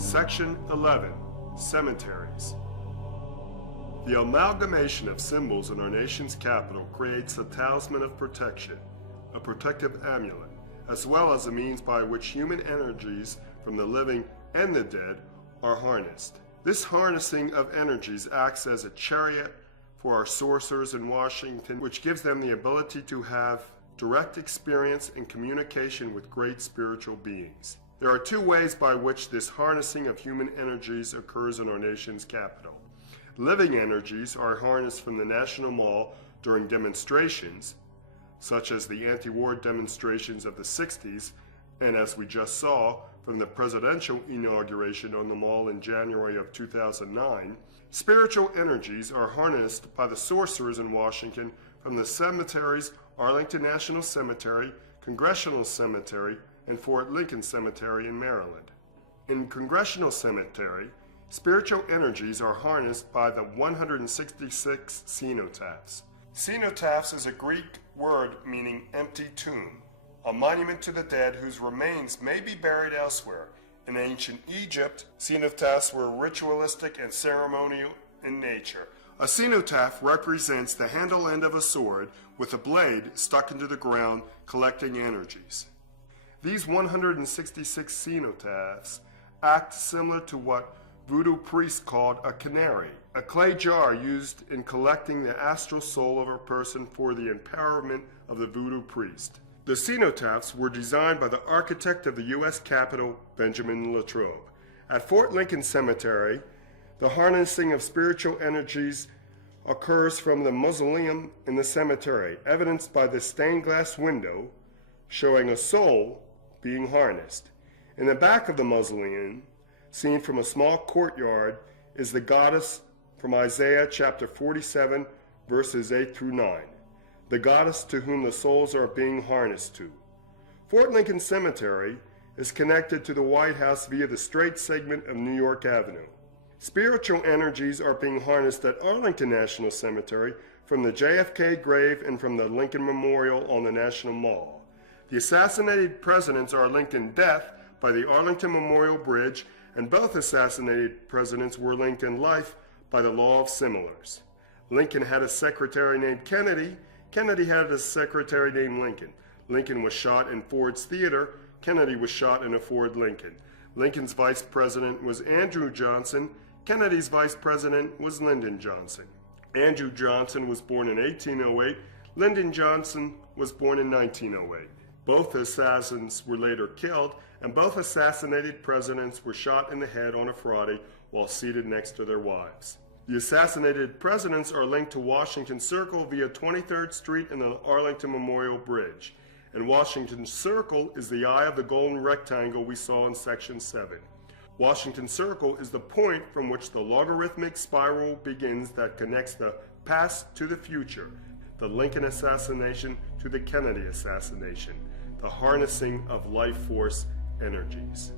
Section 11. Cemeteries. The amalgamation of symbols in our nation's capital creates a talisman of protection, a protective amulet, as well as a means by which human energies from the living and the dead are harnessed. This harnessing of energies acts as a chariot for our sorcerers in Washington, which gives them the ability to have direct experience and communication with great spiritual beings. There are two ways by which this harnessing of human energies occurs in our nation's capital. Living energies are harnessed from the National Mall during demonstrations, such as the anti-war demonstrations of the 60s, and as we just saw, from the presidential inauguration on the mall in January of 2009. Spiritual energies are harnessed by the sorcerers in Washington from the cemeteries Arlington National Cemetery, Congressional Cemetery, and Fort Lincoln Cemetery in Maryland. In Congressional Cemetery, spiritual energies are harnessed by the 166 cenotaphs. Cenotaphs is a Greek word meaning empty tomb, a monument to the dead whose remains may be buried elsewhere. In ancient Egypt, cenotaphs were ritualistic and ceremonial in nature. A cenotaph represents the handle end of a sword with a blade stuck into the ground collecting energies. These 166 cenotaphs act similar to what voodoo priests called a canary, a clay jar used in collecting the astral soul of a person for the empowerment of the voodoo priest. The cenotaphs were designed by the architect of the U.S. Capitol, Benjamin Latrobe. At Fort Lincoln Cemetery, the harnessing of spiritual energies occurs from the mausoleum in the cemetery, evidenced by the stained glass window showing a soul being harnessed. In the back of the mausoleum, seen from a small courtyard, is the goddess from Isaiah chapter 47, verses 8 through 9, the goddess to whom the souls are being harnessed to. Fort Lincoln Cemetery is connected to the White House via the straight segment of New York Avenue. Spiritual energies are being harnessed at Arlington National Cemetery from the JFK grave and from the Lincoln Memorial on the National Mall. The assassinated presidents are linked in death by the Arlington Memorial Bridge, and both assassinated presidents were linked in life by the law of similars. Lincoln had a secretary named Kennedy. Kennedy had a secretary named Lincoln. Lincoln was shot in Ford's Theater. Kennedy was shot in a Ford Lincoln. Lincoln's vice president was Andrew Johnson. Kennedy's vice president was Lyndon Johnson. Andrew Johnson was born in 1808. Lyndon Johnson was born in 1908. Both assassins were later killed, and both assassinated presidents were shot in the head on a Friday while seated next to their wives. The assassinated presidents are linked to Washington Circle via 23rd Street and the Arlington Memorial Bridge. And Washington Circle is the eye of the golden rectangle we saw in Section 7. Washington Circle is the point from which the logarithmic spiral begins that connects the past to the future, the Lincoln assassination to the Kennedy assassination, the harnessing of life force energies.